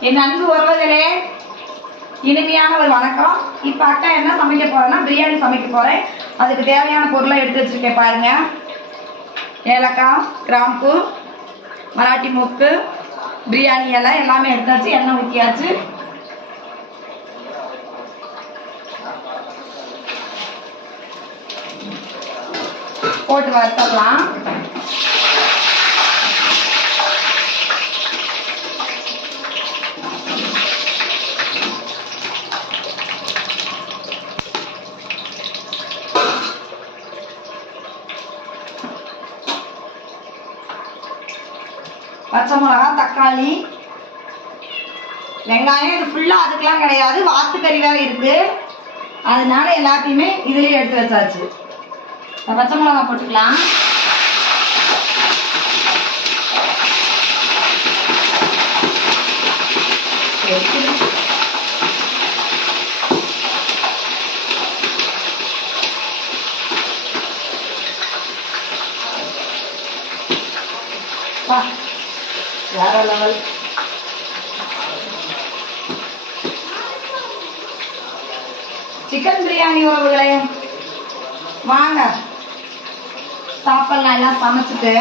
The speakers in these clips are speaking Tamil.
என் அன்பு உறவுகளே இனிமையான ஒரு வணக்கம். இப்போ அக்கா என்ன சமைக்க போறேன்னா பிரியாணி சமைக்க போறேன். அதுக்கு தேவையான பொருளை எடுத்து வச்சிருக்கேன் பாருங்க. ஏலக்காய் கிராம்பு மராட்டி மூக்கு பிரியாணி இலை எல்லாமே எடுத்தாச்சு எண்ணெய் ஊற்றியாச்சு போட்டு வறுத்தலாம் பச்சை மிளகா தக்காளி. வெங்காயம் இது ஃபுல்லாக அதுக்கெலாம் கிடையாது. வாத்துக்கறி வேறு இருக்குது அதனால எல்லாத்தையுமே இதுலேயே எடுத்து வச்சாச்சு. பச்சை மிளகா போட்டுக்கலாம் சரி. வா வேற லெவல் சிக்கன் பிரியாணி உறவுகளே. வாங்க. சாப்பிடலாம் எல்லாம் சமைச்சிட்டு.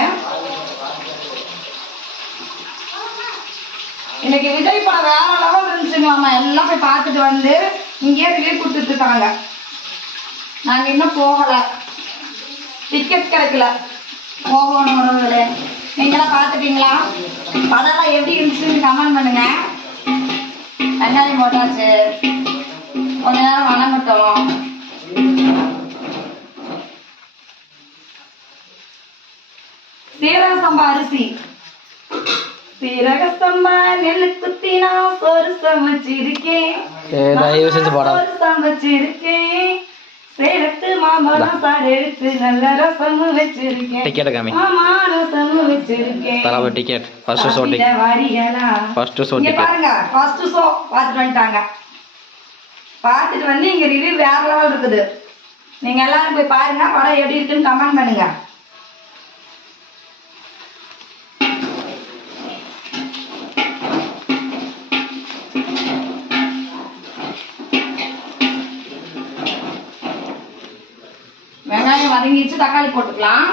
இன்னைக்கு விஜய் படம் வேற லெவல் இருந்துச்சுங்க மாமா. எல்லாம் போய் பார்த்துட்டு வந்து இங்கேயே ரிவ்யூ கொடுத்துட்டு இருக்காங்க. நாங்க இன்னும் போகல. டிக்கெட் கிடைக்கல. போகணும் உறவுகளே. நீங்களாம் பார்த்துட்டீங்களா படம்லாம் எப்படி இருந்துச்சுன்னு கமெண்ட் பண்ணுங்க. வெங்காயம் போட்டாச்சு. கொஞ்ச நேரம் வணங்கட்டும் சீரக சம்பா அரிசி. சீரக சம்பா நெல்லு குத்தி நான் சோறு சமைச்சிருக்கேன். தயவு செஞ்சு. சோறு சமைச்சிருக்கேன். சேலத்து சாறு எடுத்து நல்ல ரசம் வச்சிருக்கேன். காமி ஆமா ரசம் வச்சிருக்கேன். தலாப ticket first show ticket? First show ticket பாருங்க ஃபர்ஸ்ட் ஷோ பார்த்துட்டு வந்துட்டாங்க. பார்த்துட்டு வந்து இங்க ரிவ்யூ வேற லெவல் இருக்குது. நீங்க எல்லாரும் போய் பாருங்க படம் எப்படி இருக்குன்னு கமெண்ட் பண்ணுங்க. வெங்காயம் வதங்கிச்சு தக்காளி போட்டுக்கலாம்.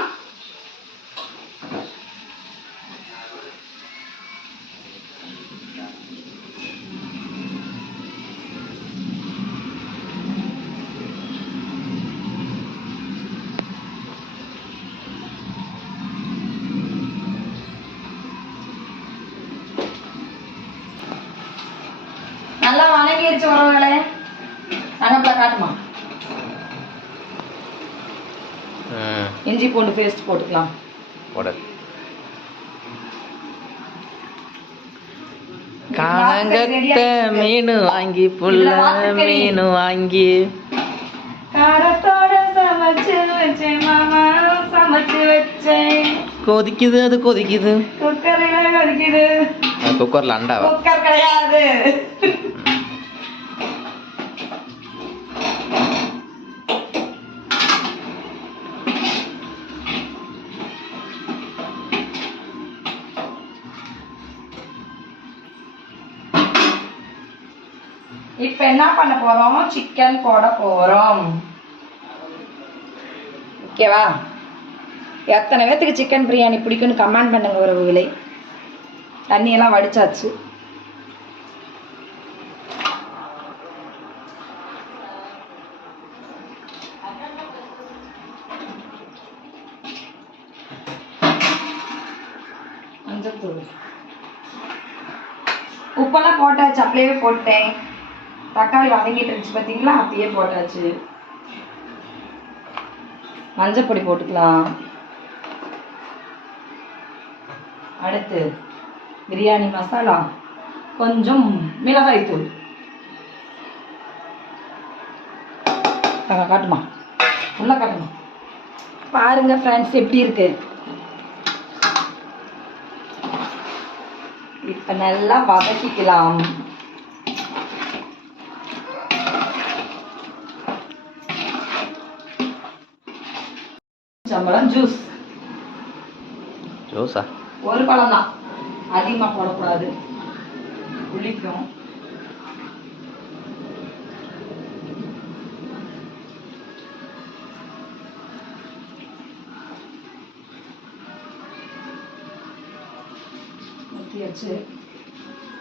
இஞ்சி பூண்டு பேஸ்ட் போட்டுக்கலாம். போடு. காணங்கத்த மீன் வாங்கி புள்ள மீன் வாங்கி. காரத்தோட சமைச்சு வச்சேன் மாமா. சமைச்சு வச்சேன். கொதிக்குது அது கொதிக்குது. குக்கரில் கொதிக்குது. குக்கர்ல அண்டாவா குக்கர் கிடையாது. என்ன பண்ண போறோம்? சிக்கன் போட போறோம். ஓகேவா எத்தனை பேத்துக்கு சிக்கன் பிரியாணி பிடிக்கும்னு கமெண்ட் பண்ணுங்க உறவுகளே தண்ணியெல்லாம் வடிச்சாச்சு. மஞ்சத்தூள். உப்பெல்லாம் போட்டாச்சு அப்படியே போட்டேன். தக்காளி வதங்கிட்டு இருந்துச்சு பார்த்தீங்களா அப்படியே போட்டாச்சு. மஞ்சப்பொடி போட்டுக்கலாம். அடுத்து பிரியாணி மசாலா. கொஞ்சம் மிளகாய் தூள். காட்டுமா? உள்ள காட்டுமா? பாருங்க ஃப்ரெண்ட்ஸ் எப்படி இருக்கு? இப்ப நல்லா வதக்கிக்கலாம். சம்பளம் ஜூஸ் ஜோசா ஒரு பழம் தான் அதிகமாக போடக்கூடாது. புளிக்கும். ஊற்றியாச்சு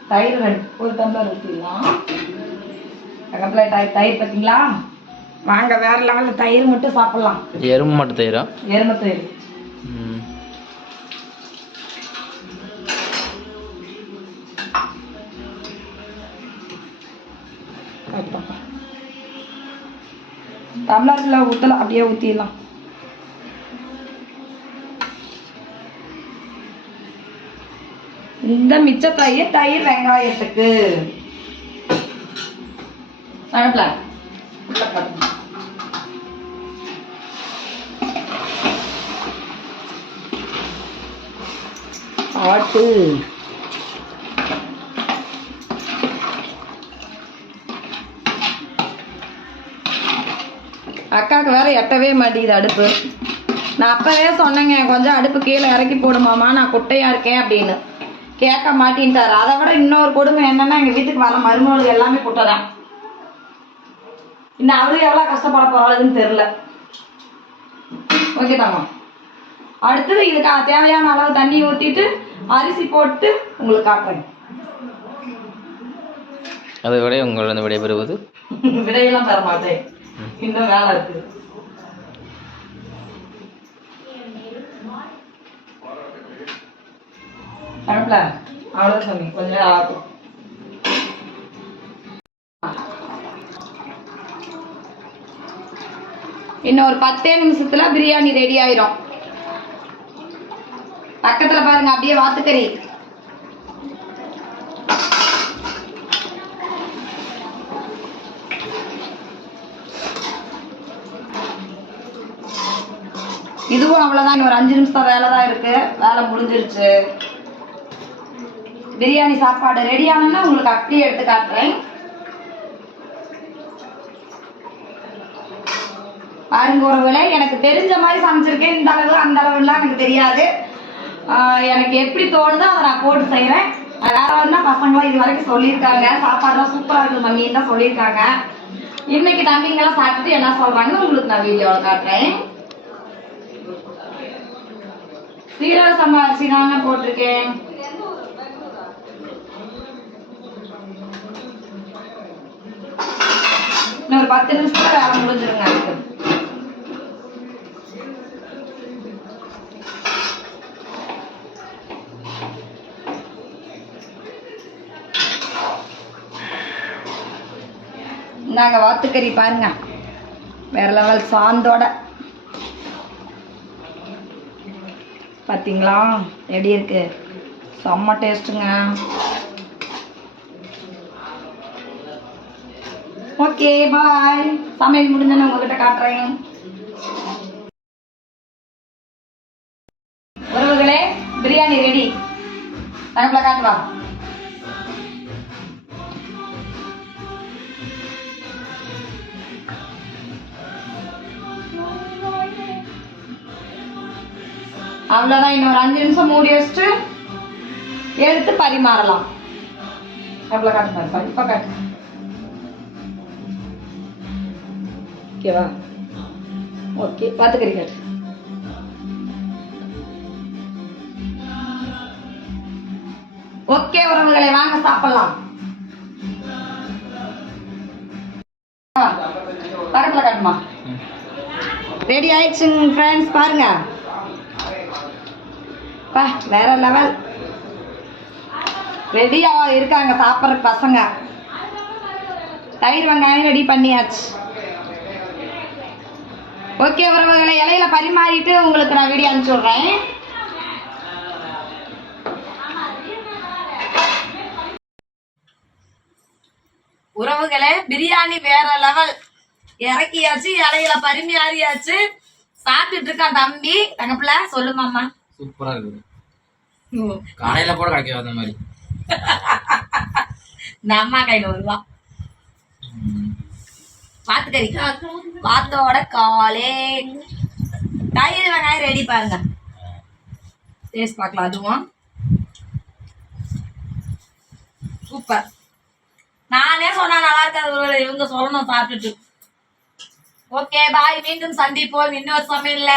தயிர் ரெண்டு ஒரு டம்ளர் ஊற்றிடலாம் தயிர் தயிர் பார்த்தீங்களா வாங்க வேற லெவலில் தயிர் மட்டும் சாப்பிட்லாம். எறும்பு மட்டும் தயிரா? எருமை தயிர். டம்ளரில் ஊற்றலாம் அப்படியே ஊற்றிடலாம் இந்த மிச்ச தயிர் தயிர் வெங்காயத்துக்கு அனுப்பல ஆட்டு அக்காவுக்கு வேற எட்டவே மாட்டேங்குது அடுப்பு. நான் அப்பவே சொன்னேங்க கொஞ்சம் அடுப்பு கீழே இறக்கி போடுமாமா நான் குட்டையா இருக்கேன் அப்படின்னு. கேட்க மாட்டேன்ட்டாரு. அதை விட இன்னொரு கொடுமை என்னன்னா எங்க வீட்டுக்கு வர மருமகளுக்கு எல்லாமே குட்டை தான் இன்னும் அவரு எவ்வளவு கஷ்டப்பட போறாளுன்னு தெரியல. ஓகே அடுத்தது இதுக்கு தேவையான அளவு தண்ணி ஊத்திட்டு அரிசி போட்டு உங்களுக்கு காட்டுறேன் அதை விட உங்களிடம் விடைபெறுவது? விடையெல்லாம் தர மாட்டேன். இன்னும் வேலை இருக்கு. அனுப்பல அவ்வளவுதான் சாமி. கொஞ்ச நேரம் ஆகும் இன்னும் ஒரு பத்தே நிமிஷத்துல பிரியாணி ரெடி ஆயிரும். பாருங்க அப்படியே வாத்துக்கறி. இதுவும் அவ்வளவுதான் ஒரு அஞ்சு நிமிஷம் வேலை தான் இருக்கு. வேலை முடிஞ்சிருச்சு. பிரியாணி சாப்பாடு ரெடி ஆனோன்னா உங்களுக்கு அப்படியே எடுத்து காட்டுறேன். பாருங்க ஒரு விலை எனக்கு தெரிஞ்ச மாதிரி சமைச்சிருக்கேன். இந்த அளவு அந்த அளவுலாம் எனக்கு தெரியாது. எனக்கு எப்படி தோணுதோ அதை நான் போட்டு செய்கிறேன் வேற ஒன்றா பசங்களாம் இது வரைக்கும் சொல்லியிருக்காங்க. சாப்பாடுலாம் சூப்பராக இருக்குது மம்மின்னு தான் சொல்லியிருக்காங்க. இன்னைக்கு தம்பிங்கெல்லாம் சாப்பிட்டுட்டு என்ன சொல்றாங்கன்னு உங்களுக்கு நான் வீடியோவில் காட்டுறேன். சீரக சம்பா அரிசி தாங்க போட்டிருக்கேன். இன்னொரு பத்து நிமிஷத்துல வேலை முடிஞ்சிருங்க. அதுக்கு இந்தாங்க வாத்துக்கறி பாருங்க. வேற லெவல் சாந்தோட. பாத்தீங்களா? எப்படி இருக்கு? செம்ம டேஸ்ட்டுங்க ஓகே பாய் சமையல் முடிஞ்சு உங்ககிட்ட காட்டுறேன். உறவுகளே பிரியாணி ரெடி தனக்குள்ள காட்டுவா அவ்வளோதான் இன்னொரு அஞ்சு நிமிஷம் மூடி வச்சுட்டு எடுத்து பரிமாறலாம். எவ்வளோ காட்டுப்பாரு இப்போ காட்டு. ஓகேவா ஓகே பார்த்துக்கறி காட்டு ஓகே உறவுகளை வாங்க சாப்பிடலாம். ஆ, காட்டுமா? ரெடி ஆயிடுச்சுங்க ஃப்ரெண்ட்ஸ் பாருங்க. பா வேற லெவல் ரெடியா இருக்காங்க சாப்பிட்ற பசங்க. தயிர் வெங்காயம் ரெடி பண்ணியாச்சு. ஓகே உறவுகளை இலையில பரிமாறிட்டு உங்களுக்கு நான் வீடியோ அனுப்பிச்சு விட்றேன். உறவுகளே பிரியாணி வேற லெவல் இறக்கியாச்சு இலையில பரிமாறியாச்சு. சாப்பிட்டுட்டு இருக்கான் தம்பி. தங்கப்பிள்ள சொல்லுமாம்மா சூப்பரா இருக்குது. காலையில கூட கிடைக்காது அந்த மாதிரி. இந்த அம்மா கையில வருவான் வாத்துக்கறி வாத்தோட காலே. தயிர் வெங்காயம் ரெடி பாருங்க. டேஸ்ட் பார்க்கலாம் அதுவும். சூப்பர். நானே சொன்னா நல்லா இருக்காது ஒருவேளை இவங்க சொல்லணும் சாப்பிட்டுட்டு. ஓகே பாய் மீண்டும் சந்திப்போம். இன்னொரு சமையல்ல.